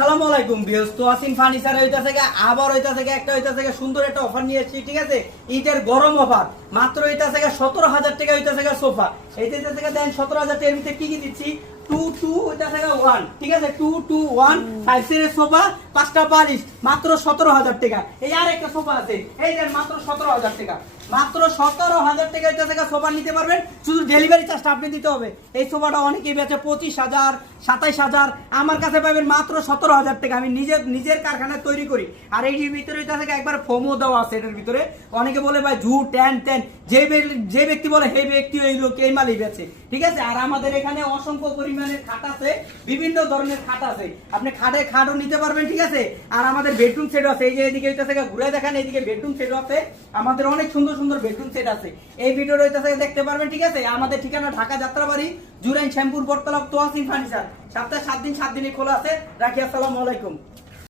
আসসালামু আলাইকুম বিয়স তো আসিন ফার্নিচার হইতাছে গা আবার হইতাছে গা একটা হইতাছে গা সুন্দর একটা অফার নিয়ে এসেছি ঠিক আছে? ঈদের গরম অফার মাত্র হইতাছে গা সতেরো হাজার টাকা হইতাছে গা সোফা এইটা গা দেন সতেরো হাজার টাকার ভিতরে কি কি দিচ্ছি? টু টু হইতাছে গা ওয়ান ঠিক আছে? টু টু ওয়ান ফাইভ সিটের সোফা পাঁচটা বালিশ, মাত্র সতেরো হাজার টাকা। এই আর একটা সোফা আছে। এই দেন মাত্র সতেরো হাজার টাকা। মাত্র সতেরো হাজার টাকা এটা থেকে সোফা নিতে পারবেন। শুধু ডেলিভারি চার্জটা আপনি দিতে হবে। এই সোফাটা অনেকেই বেচে পঁচিশ হাজার, সাতাইশ হাজার। আমার কাছে পাবেন মাত্র সতেরো হাজার টাকা। আমি নিজের নিজের কারখানায় তৈরি করি। আর এই ভিতরে এটা থেকে একবার ফোমও দেওয়া আছে এটার ভিতরে। অনেকে বলে, ভাই ঝু ট্যান ট্যান যে ব্যক্তি বলে সেই ব্যক্তি, এই লোক, এই মালই বেচে ঠিক আছে? আর আমাদের এখানে অসংখ্য পরিমাণের খাট আছে, বিভিন্ন ধরনের খাট আছে। আপনি খাটে খাটও নিতে পারবেন, ঠিক আছে? আর আমাদের বেডরুম সেট আছে। এই যে এদিকে হইতেছে ঘুরে দেখেন এইদিকে বেডরুম সেট আছে। আমাদের অনেক সুন্দর সুন্দর বেডরুম সেট আছে। এই ভিডিওটা হইতেছে দেখতে পারবেন, ঠিক আছে? আমাদের ঠিকানা ঢাকা যাত্রাবাড়ি, জুরাইন শ্যামপুর, বটতলা, তোয়াসিন ফার্নিচার। সপ্তাহে সাত দিন, সাত দিনই খোলা আছে। রাখি, আসসালামু আলাইকুম।